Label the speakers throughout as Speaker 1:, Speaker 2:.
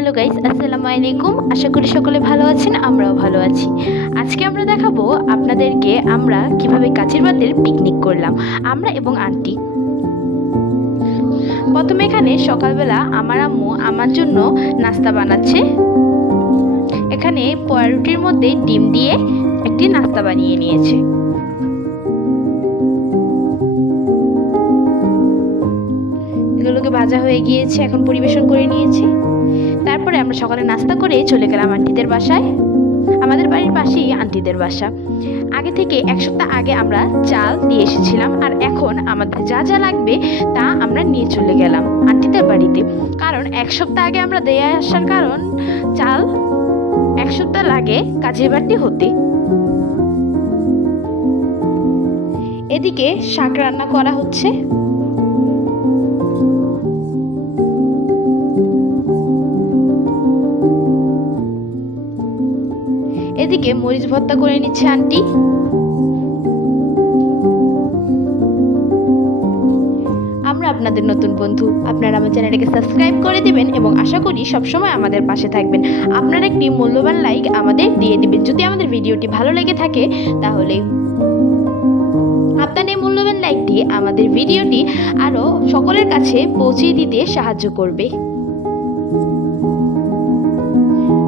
Speaker 1: Hello guys, আসসালামু আলাইকুম। আশা করি সকলে ভালো আছেন, আমরাও ভালো আছি। আজকে আমরা দেখাবো আপনাদেরকে আমরা কীভাবে কাচির বাতের পিকনিক করলাম, আমরা এবং আন্টি। প্রথমে এখানে সকালবেলা আমার আম্মু আমার জন্য নাস্তা বানাচ্ছে। এখানে পয়ারুটির মধ্যে ডিম দিয়ে একটি নাস্তা বানিয়ে নিয়েছে। এগুলোকে ভাজা হয়ে গিয়েছে, এখন পরিবেশন করে নিয়েছি। আমরা সকালে নাস্তা করে চলে গেলাম আন্টিদের বাসায়। আমাদের বাড়ির পাশেই আন্টিদের বাসা। আগে থেকে এক সপ্তাহ আগে আমরা চাল দিয়ে এসেছিলাম আর এখন আমাদের যা যা লাগবে তা আমরা নিয়ে চলে গেলাম আন্টিদের বাড়িতে। কারণ এক সপ্তাহ আগে আমরা দিয়ে আসার কারণ চাল এক সপ্তাহ লাগে কাজের বাড়তি হতে। এদিকে শাক রান্না করা হচ্ছে। এদিকে মরিচ ভর্তা করে নিচ্ছে আন্টি। আমরা আপনাদের নতুন বন্ধু। আপনারা আমার চ্যানেলটাকে সাবস্ক্রাইব করে দিবেন এবং আশা করি সবসময় আমাদের পাশে থাকবেন। আপনার একটি মূল্যবান লাইক আমাদের দিয়ে দিবেন। যদি আমাদের ভিডিওটি ভালো লেগে থাকে, তাহলে আপনার এই মূল্যবান লাইকটি আমাদের ভিডিওটি আরও সকলের কাছে পৌঁছে দিতে সাহায্য করবে।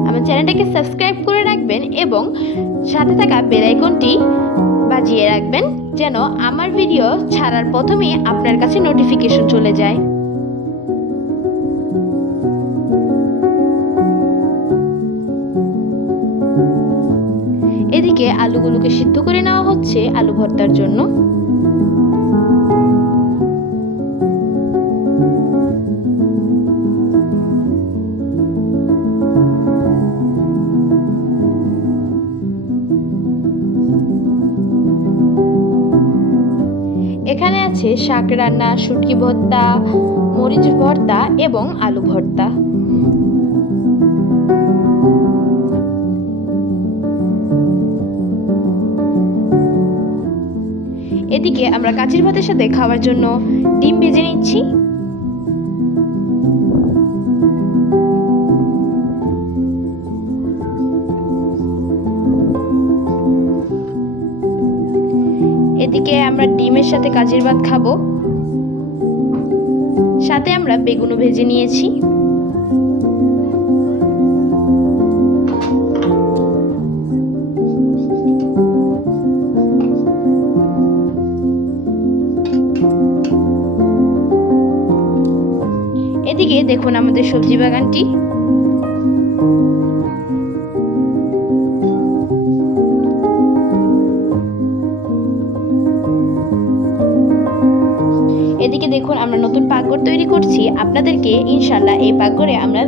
Speaker 1: আমার চ্যানেলটাকে সাবস্ক্রাইব করে রাখবেন এবং সাথে থাকা বেলাইকনটি বাজিয়ে রাখবেন যেন আমার ভিডিও ছাড়ার প্রথমেই আপনার কাছে নোটিফিকেশন চলে যায়। এদিকে আলুগুলোকে সিদ্ধ করে নেওয়া হচ্ছে আলু ভর্তার জন্য। এখানে আছে শাক রান্না, শুটকি ভর্তা, মরিচ ভর্তা এবং আলু ভর্তা। এদিকে আমরা কাচির ভাতের সাথে খাওয়ার জন্য ডিম ভেজে নিচ্ছি। এদিকে আমরা ডিমের সাথে কাজির ভাত খাব। সাথে আমরা বেগুনও ভেজে নিয়েছি। এদিকে দেখুন আমাদের সবজি বাগানটি। এদিকে দেখুন আমরা নতুন পাকঘর তৈরি করছি। আপনাদেরকে ইনশাল্লাহ এই পাকঘরে আমরা